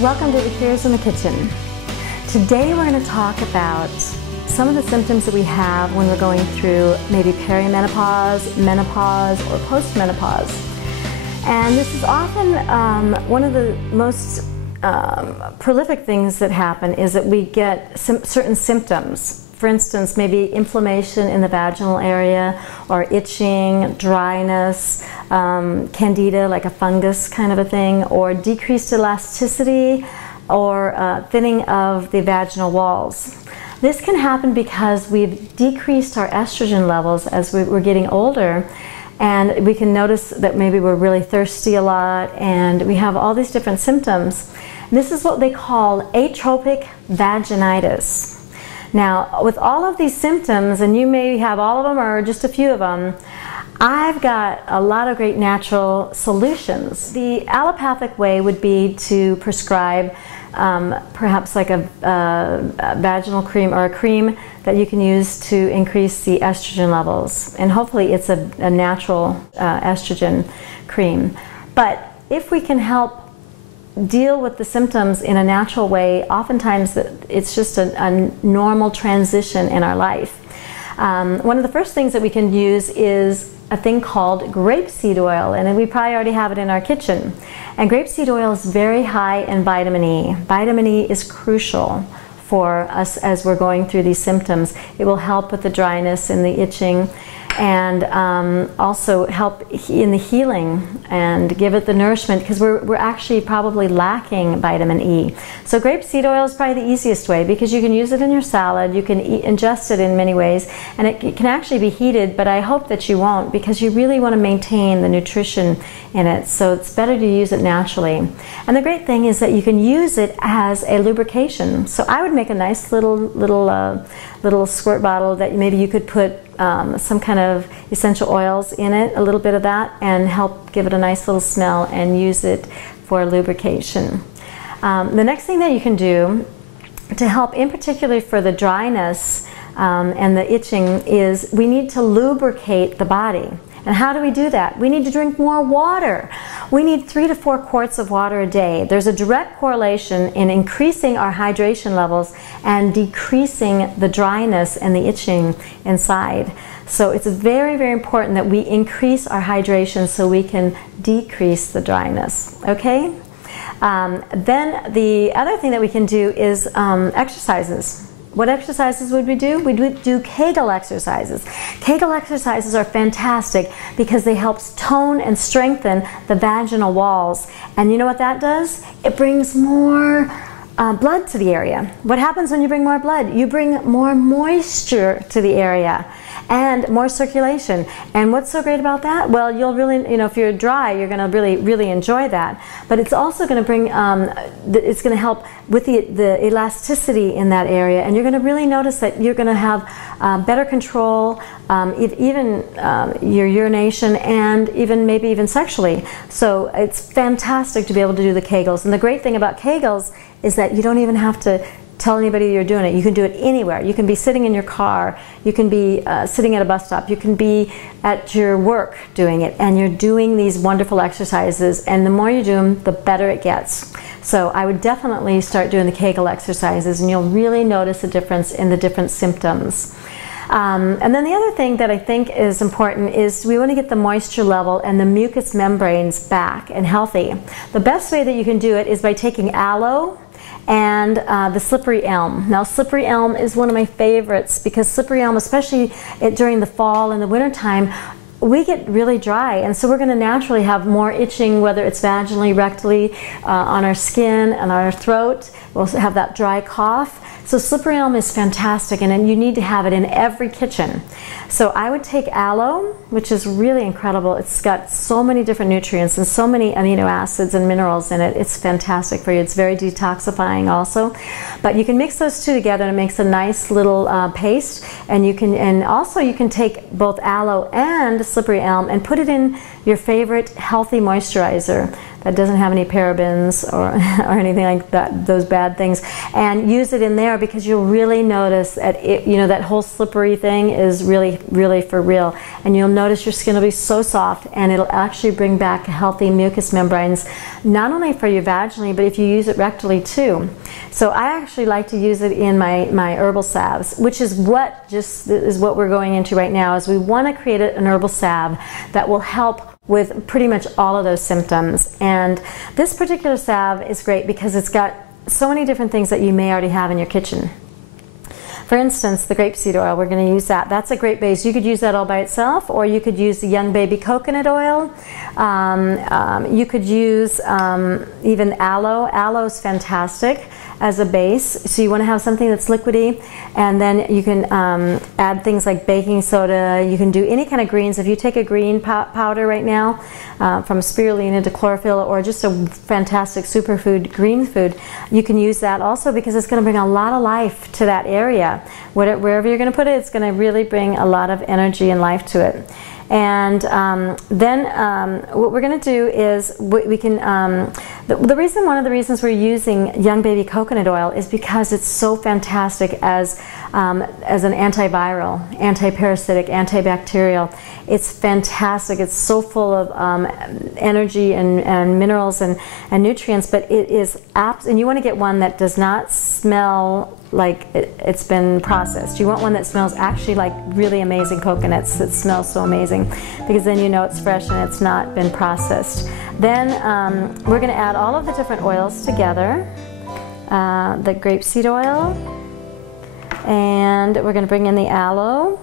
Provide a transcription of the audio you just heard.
Welcome to the Cures in the Kitchen. Today we're going to talk about some of the symptoms that we have when we're going through maybe perimenopause, menopause, or postmenopause. And this is often one of the most prolific things that happen is that we get certain symptoms. For instance, maybe inflammation in the vaginal area, or itching, dryness, candida, like a fungus kind of a thing, or decreased elasticity, or thinning of the vaginal walls. This can happen because we've decreased our estrogen levels as we're getting older, and we can notice that maybe we're really thirsty a lot, and we have all these different symptoms. This is what they call atopic vaginitis. Now, with all of these symptoms, and you may have all of them or just a few of them, I've got a lot of great natural solutions. The allopathic way would be to prescribe perhaps like a vaginal cream or a cream that you can use to increase the estrogen levels. And hopefully it's a natural estrogen cream. But if we can help deal with the symptoms in a natural way, oftentimes it's just a normal transition in our life. One of the first things that we can use is a thing called grapeseed oil, and we probably already have it in our kitchen. And grapeseed oil is very high in vitamin E. Vitamin E is crucial for us as we're going through these symptoms. It will help with the dryness and the itching, and also help in the healing and give it the nourishment, because we're actually probably lacking vitamin E. So grapeseed oil is probably the easiest way, because you can use it in your salad, you can ingest it in many ways, and it can actually be heated, but I hope that you won't, because you really want to maintain the nutrition in it, so it's better to use it naturally. And the great thing is that you can use it as a lubrication. So I would make a nice little squirt bottle that maybe you could put some kind of essential oils in it, a little bit of that, and help give it a nice little smell and use it for lubrication. The next thing that you can do to help, in particular for the dryness and the itching, is we need to lubricate the body. And how do we do that? We need to drink more water. We need 3 to 4 quarts of water a day. There's a direct correlation in increasing our hydration levels and decreasing the dryness and the itching inside. So it's very, very important that we increase our hydration so we can decrease the dryness, okay? Then the other thing that we can do is exercises. What exercises would we do? We would do Kegel exercises. Kegel exercises are fantastic because they help tone and strengthen the vaginal walls. And you know what that does? It brings more blood to the area. What happens when you bring more blood? You bring more moisture to the area and more circulation. And what's so great about that? Well, you'll really, if you're dry, you're going to really enjoy that. But it's also going to bring, it's going to help with the elasticity in that area, and you're going to really notice that you're going to have better control, even your urination, and maybe even sexually. So it's fantastic to be able to do the Kegels. And the great thing about Kegels is that you don't even have to tell anybody you're doing it. You can do it anywhere. You can be sitting in your car, you can be sitting at a bus stop, you can be at your work doing it, and you're doing these wonderful exercises, and the more you do them, the better it gets. So I would definitely start doing the Kegel exercises, and you'll really notice a difference in the different symptoms. And then the other thing that I think is important is we want to get the moisture level and the mucous membranes back and healthy. The best way that you can do it is by taking aloe and the slippery elm. Now, slippery elm is one of my favorites, because slippery elm, especially during the fall and the winter time, we get really dry, and so we're going to naturally have more itching, whether it's vaginally, rectally, on our skin and our throat. We'll have that dry cough. So slippery elm is fantastic, and you need to have it in every kitchen. So I would take aloe, which is really incredible. It's got so many different nutrients and so many amino acids and minerals in it. It's fantastic for you. It's very detoxifying also. But you can mix those two together, and it makes a nice little paste. And also you can take both aloe and slippery elm and put it in your favorite healthy moisturizer. that doesn't have any parabens or anything like that, those bad things, and use it in there, because you'll really notice that that whole slippery thing is really for real, and you'll notice your skin will be so soft, and it'll actually bring back healthy mucous membranes, not only for you vaginally, but if you use it rectally too. So I actually like to use it in my herbal salves, which is what we're going into right now. Is we want to create an herbal salve that will help with pretty much all of those symptoms. And this particular salve is great because it's got so many different things that you may already have in your kitchen. For instance, the grapeseed oil, we're going to use that. That's a great base. You could use that all by itself, or you could use the young baby coconut oil. You could use even aloe. Aloe is fantastic as a base. So you want to have something that's liquidy, and then you can add things like baking soda. You can do any kind of greens. If you take a green powder right now, from spirulina to chlorophyll, or just a fantastic superfood, green food, you can use that also, because it's going to bring a lot of life to that area. Wherever you're going to put it, it's going to really bring a lot of energy and life to it. And then what we're going to do is we can, one of the reasons we're using young baby coconut oil is because it's so fantastic as an antiviral, antiparasitic, antibacterial. It's fantastic. It's so full of energy and minerals and nutrients, but it is and you want to get one that does not smell like it's been processed. You want one that smells actually like really amazing coconuts, that smells so amazing, because then you know it's fresh and it's not been processed. Then we're going to add all of the different oils together, the grapeseed oil, and we're going to bring in the aloe,